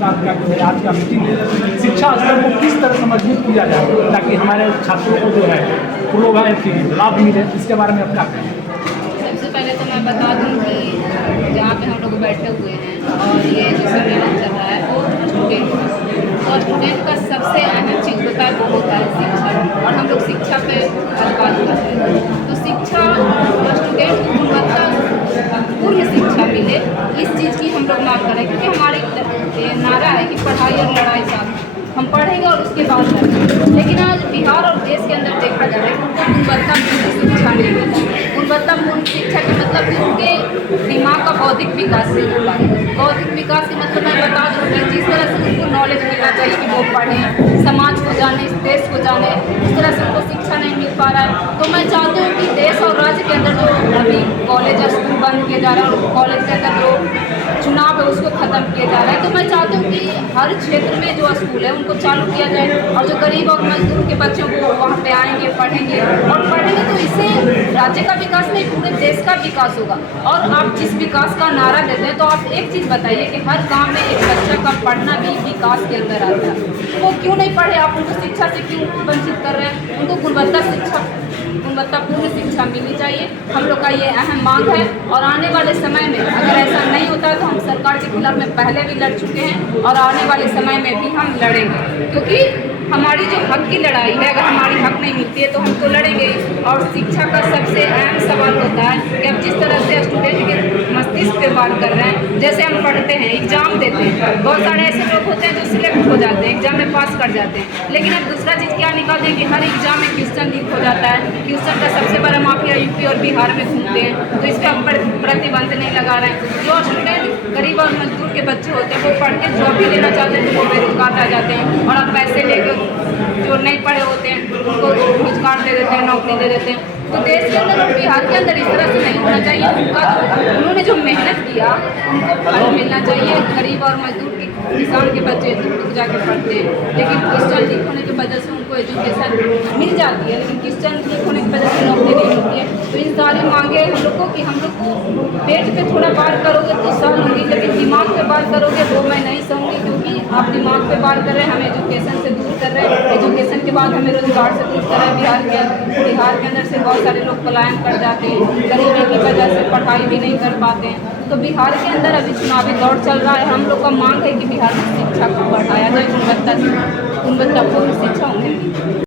बात का जो है आज का मीटिंग है, शिक्षा स्तर को किस तरह से मजबूत किया जाए ताकि हमारे छात्रों को जो है पूर्वाग्रह लाभ मिले, इसके बारे में अपना कहें। सबसे पहले तो मैं बता दूं कि जहाँ पे हम लोग बैठे हुए हैं और ये जो सम्मेलन चल रहा है वो स्टूडेंट और स्टूडेंट का सबसे अहम चीज़ होता है वो होता है शिक्षा। और हम लोग शिक्षा पे आज बात कर रहे हैं, तो शिक्षा स्टूडेंट को गुणवत्तापूर्ण शिक्षा मिले, इस चीज़ की हम लोग मांग कर रहे हैं। क्योंकि हमारे नारा है कि पढ़ाई और लड़ाई साथ, हम पढ़ेंगे और उसके बाद लड़ेंगे। लेकिन आज बिहार और देश के अंदर देखा जाए उनको गुणवत्तापूर्ण शिक्षा नहीं मिलती। गुणवत्तापूर्ण शिक्षा का मतलब कि उनके दिमाग का बौद्धिक विकास नहीं हो पा रहा है। बौद्धिक विकास के मतलब मैं बता दूँ कि जिस तरह से उनको नॉलेज मिलना चाहिए कि वो पढ़ें, समाज को जाने, इस देश को जाने, उस तरह से उनको शिक्षा नहीं मिल पा रहा है। तो मैं चाहती हूँ कि देश और राज्य के अंदर जो अभी कॉलेज और स्कूल बंद किए जा रहे हैं और कॉलेज के अंदर जो चुनाव है उसको ख़त्म किया जा रहा है, तो मैं चाहती हूँ कि हर क्षेत्र में जो स्कूल है उनको चालू किया जाए और जो गरीब और मजदूर के बच्चों को वहाँ पे आएंगे, पढ़ेंगे और पढ़ेंगे तो इससे राज्य का विकास नहीं पूरे देश का विकास होगा। और आप जिस विकास का नारा देते हैं तो आप एक चीज़ बताइए कि हर गांव में एक बच्चा का पढ़ना भी विकास के अंदर आता है, तो वो क्यों नहीं पढ़े? आप उनको शिक्षा से क्यों वंचित कर रहे हैं? उनको गुणवत्तापूर्ण शिक्षा मिलनी चाहिए, हम लोग का ये अहम मांग है। और आने वाले समय में अगर ऐसा नहीं होता है तो हम सरकार के खिलाफ में पहले भी लड़ चुके हैं और आने वाले समय में भी हम लड़ेंगे, क्योंकि हमारी जो हक की लड़ाई है, अगर हमारी हक नहीं मिलती है तो हम तो लड़ेंगे। और शिक्षा का सबसे अहम सवाल होता है कि अब जिस तरह से स्टूडेंट के मस्तिष्क पे बात कर रहे हैं, जैसे हम पढ़ते हैं, एग्जाम देते हैं, बहुत सारे ऐसे लोग होते हैं जो सिलेक्ट हो जाते हैं, एग्जाम में पास कर जाते हैं, लेकिन अब दूसरा चीज़ क्या निकालते हैं कि हर एग्जाम में क्वेश्चन लीक हो जाता है। क्वेश्चन का सबसे बड़ा माफिया यूपी और बिहार में घूमते हैं, तो इस पर प्रतिबंध नहीं लगा रहे हैं। जो स्टूडेंट गरीब और मजदूर के बच्चे होते हैं वो पढ़ के जॉब भी लेना चाहते हैं तो वो बेरोजगार रह जाते हैं, और अब पैसे लेकर जो नहीं पढ़े होते हैं उनको रोजगार दे देते हैं, नौकरी दे देते हैं। तो देश के अंदर और बिहार के अंदर इस तरह से नहीं होना चाहिए। उन्होंने जो मेहनत किया उनको फल मिलना चाहिए। गरीब और मजदूर के किसान के बच्चे दूर दूर जाके पढ़ते हैं, लेकिन क्वेश्चन लीक होने की वजह से उनको एजुकेशन मिल जाती है, लेकिन क्वेश्चन लीक होने की वजह से नौकरी नहीं होती है। तो इन सारी मांगे हम लोग को कि हम लोग को पेट पे थोड़ा बार करोगे तो सह लूँगी, लेकिन दिमाग पे बार करोगे वो मैं नहीं सहूँगी, क्योंकि आप दिमाग पे बार कर रहे हैं, हम एजुकेशन से दूर कर रहे हैं, एजुकेशन के बाद हमें रोजगार से दूर कर रहे हैं। बिहार के अंदर से बहुत सारे लोग पलायन कर जाते हैं, गरीबी की वजह से पढ़ाई भी नहीं कर पाते हैं। तो बिहार के अंदर अभी चुनावी दौर चल रहा है, हम लोग का मांग है कि बिहार में शिक्षा को बढ़ाया जाए, गुणवत्तापूर्ण शिक्षा उन्हें